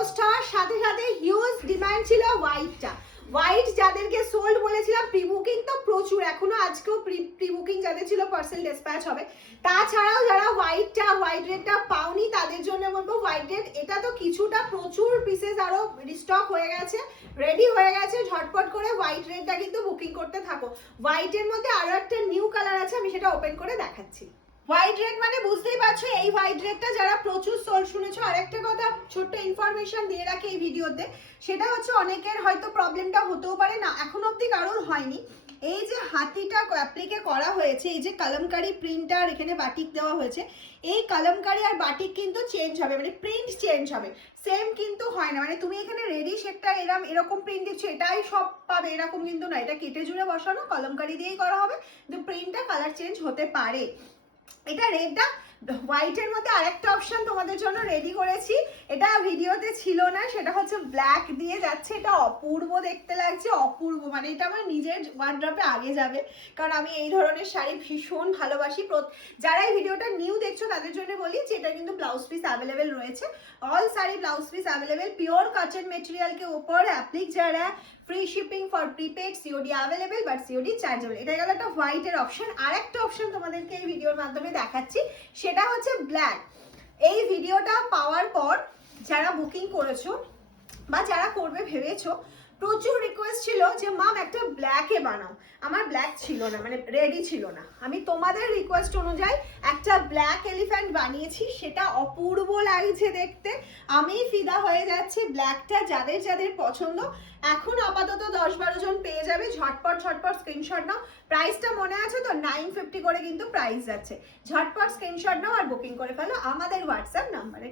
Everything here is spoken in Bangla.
পোস্ট হওয়ার সাথে সাথে হিউজ ডিমান্ড ছিল হোয়াইটটা। হোয়াইট যাদেরকে সোল্ড বলেছিলাম, প্রি বুকিং তো প্রচুর, এখনো আজকেও প্রি বুকিং যাদের ছিল পার্সেল ডিসপ্যাচ হবে। তাছাড়াও যারা হোয়াইট রেডটা পাওনি তাদের জন্য বলবো হোয়াইট রেড এটা তো কিছুটা প্রচুর পিসেস আরো রিস্টক হয়ে গেছে, রেডি হয়ে গেছে, ঝটপট করে হোয়াইট রেডটা কিন্তু বুকিং করতে থাকো। হোয়াইটের মধ্যে আরো একটা নিউ কালার আছে, আমি সেটা ওপেন করে দেখাচ্ছি। হোয়াইট রেড মানে বুঝতেই পারছো এই হোয়াইট রেডটা যারা প্রচুর সোল শুনেছো। আরেকটা কথা ছোট্ট ইনফরমেশন দিয়ে রাখি এই ভিডিওতে, সেটা হচ্ছে অনেকের হয়তো প্রবলেমটা হতেও পারে না, এখন অবধি কারোর হয়নি। এই যে হাতিটা অ্যাপ্লিকে করা হয়েছে, এই যে কলমকারি প্রিন্ট আর এখানে বাটিক দেওয়া হয়েছে, এই কলমকারি আর বাটিক কিন্তু চেঞ্জ হবে, মানে প্রিন্ট চেঞ্জ হবে, সেম কিন্তু হয় না। মানে তুমি এখানে রেডি শেডটা এরকম প্রিন্ট দিচ্ছ এটাই সব পাবে এরকম কিন্তু না, এটা কেটে জুড়ে বসানো কলমকারি দিয়েই করা হবে, কিন্তু প্রিন্টটা কালার চেঞ্জ হতে পারে। এটা রেডটা হোয়াইটের মধ্যে আরেকটা অপশন তোমাদের জন্য রেডি করেছি, এটা ভিডিওতে ছিল না, সেটা হচ্ছে ব্ল্যাক দিয়ে যাচ্ছে। এটা অপূর্ব দেখতে লাগছে, অপূর্ব, মানে এটা আমার নিজের ওয়ার্ড্রপে আগে যাবে, কারণ আমি এই ধরনের শাড়ি ভীষণ ভালোবাসি। যারা এই ভিডিওটা নিউ দেখছো তাদের জন্য বলি যে এটা কিন্তু ব্লাউজ পিস অ্যাভেলেবেল রয়েছে, all sari blouse piece available, pure cotton material के ऊपर एप्लिक जा रहा है, free shipping for prepaid, COD available but COD chargeable. এটা গেল একটা হোয়াইটের অপশন। আরেকটা অপশন তোমাদেরকে এই ভিডিওর মাধ্যমে দেখাচ্ছি, সেটা হচ্ছে ব্ল্যাক। এই ভিডিওটা পাওয়ার পর যারা বুকিং করেছো বা যারা করবে ভেবেছো, প্রচুর রিকোয়েস্ট ছিল যে মাম একটা ব্ল্যাকে বানাও। আমার ব্ল্যাক ছিল না, মানে রেডি ছিল না, আমি তোমাদের রিকোয়েস্ট অনুযায়ী একটা ব্ল্যাক এলিফ্যান্ট বানিয়েছি, সেটা অপূর্ব লাগছে দেখতে, আমি ফিদা হয়ে যাচ্ছি। ব্ল্যাকটা যাদের যাদের পছন্দ এখন আপাতত 10-12 জন পেয়ে যাবে, ঝটপট স্ক্রিনশট নাও। প্রাইসটা মনে আছে তো, 950 করে কিন্তু প্রাইস যাচ্ছে, ঝটপট স্ক্রিনশট নাও আর বুকিং করে ফেলো আমাদের হোয়াটসঅ্যাপ নাম্বারে।